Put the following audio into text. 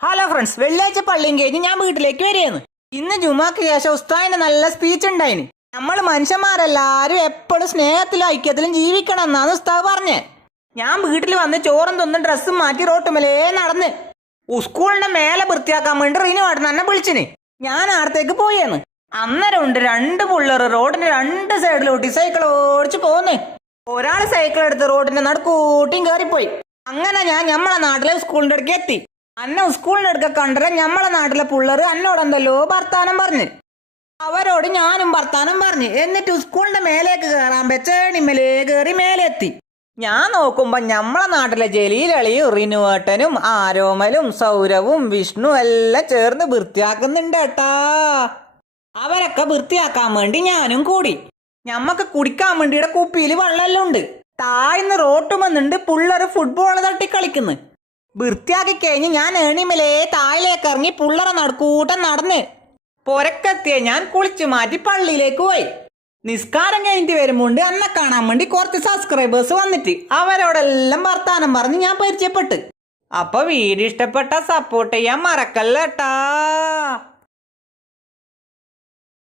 Hello friends, വെള്ളിയാഴ്ച പള്ളിയും കഴിഞ്ഞ് ഞാൻ വീട്ടിലേക്ക് വരികയാണ്. ഇന്ന് ജുമാക്ക് ശേഷം ഉസ്താദിന്റെ നല്ല സ്പീച്ച് ഉണ്ടായിന്. നമ്മൾ മനുഷ്യന്മാരെല്ലാരും എപ്പോഴും സ്നേഹത്തിലും ഐക്യത്തിലും ജീവിക്കണം എന്നാണ് ഉസ്താദ് പറഞ്ഞത്. ഞാൻ വീട്ടിൽ വന്ന് ചോറും തിന്നും ഡ്രസ്സും മാറ്റി റോട്ടുമലേ നടന്ന് സ്കൂളിന്റെ മേലെ വൃത്തിയാക്കാൻ വേണ്ടി റീനു വാട്ടൻ എന്നെ വിളിച്ചിന്. ഞാൻ അടുത്തേക്ക് പോയെന്ന്. അന്നേരം ഉണ്ട് രണ്ട് പിള്ളേർ റോഡിന്റെ രണ്ട് സൈഡിലോട്ടി സൈക്കിൾ ഓടിച്ച് പോന്ന്. ഒരാൾ സൈക്കിൾ എടുത്ത് റോഡിന്റെ നടുക്കൂട്ടിയും കയറിപ്പോയി. അങ്ങനെ ഞാൻ നമ്മളെ നാട്ടിലെ സ്കൂളിന്റെ അടുക്ക് എത്തി. അന്ന സ്കൂളിന്റെ അടുക്ക കണ്ടര നമ്മളെ നാട്ടിലെ പിള്ളേർ എന്നോടെന്തല്ലോ വർത്താനം പറഞ്ഞ്. അവരോട് ഞാനും വർത്താനം പറഞ്ഞു. എന്നിട്ട് സ്കൂളിന്റെ മേലേക്ക് കയറാൻ വെച്ചേണിമേലേ കയറി മേലെത്തി. ഞാൻ നോക്കുമ്പോ നമ്മളെ നാട്ടിലെ ജലീലളിയും റിനുവേട്ടനും ആരോമലും സൗരവും വിഷ്ണു എല്ലാം ചേർന്ന് വൃത്തിയാക്കുന്നുണ്ട് കേട്ടാ. അവരൊക്കെ വൃത്തിയാക്കാൻ വേണ്ടി ഞാനും കൂടി. ഞമ്മക്ക് കുടിക്കാൻ വേണ്ടിയുടെ കുപ്പിയിൽ വെള്ളമെല്ലാം ഉണ്ട്. താഴ്ന്ന് റോട്ടുമെന്നുണ്ട് പിള്ളേർ ഫുട്ബോൾ തട്ടി കളിക്കുന്നു. വൃത്തിയാക്കി കഴിഞ്ഞ് ഞാൻ ഏണിമലേ താഴിലേക്ക് ഇറങ്ങി പുള്ളറ നടക്കൂട്ടം നടന്ന് പൊരക്കെത്തിയ ഞാൻ കുളിച്ചു മാറ്റി പള്ളിയിലേക്ക് പോയി. നിസ്കാരം കഴിഞ്ഞിട്ട് വരുമ്പോണ്ട് എന്നെ കാണാൻ വേണ്ടി കുറച്ച് സബ്സ്ക്രൈബേഴ്സ് വന്നിട്ട് അവരോടെല്ലാം വർത്താനം പറഞ്ഞ് ഞാൻ പരിചയപ്പെട്ട്. അപ്പൊ വീഡിയോ ഇഷ്ടപ്പെട്ട സപ്പോർട്ട് ചെയ്യാൻ മറക്കല്ലേട്ടാ.